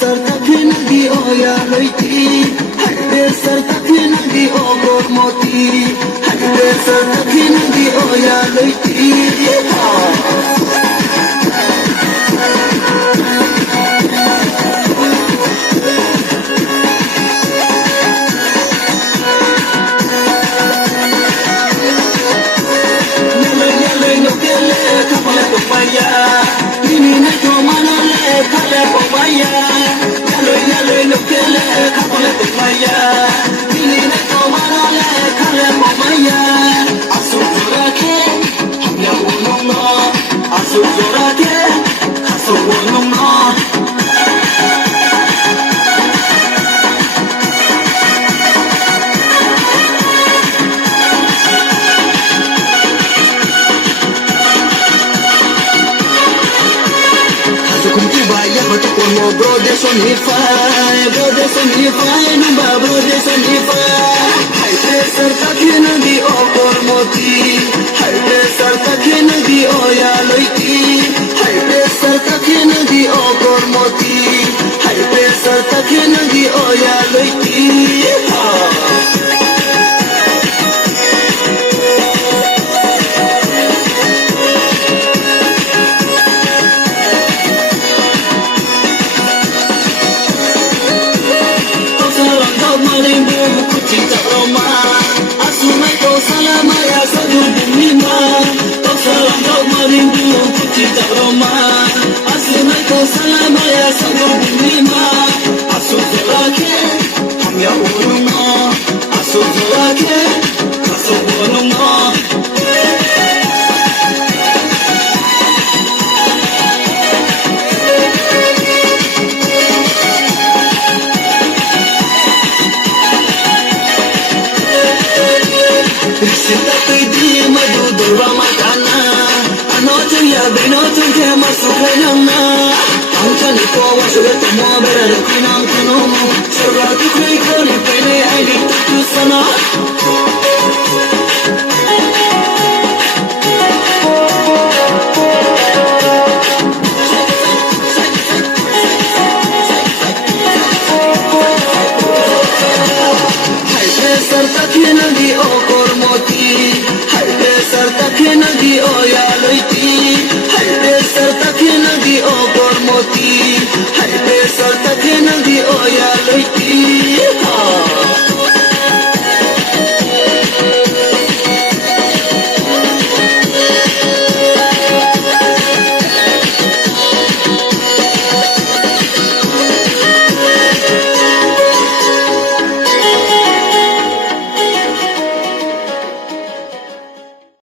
sartakinagi oya loiti haide sartakinagi ogormoti haide sartakinagi oya loiti Brothers on the fire, number brothers on the fire. High pressure takinagi ogormoti, high pressure takinagi oya loiti, high pressure takinagi ogormoti, high pressure takinagi oya loiti. Beno tu ke masukanam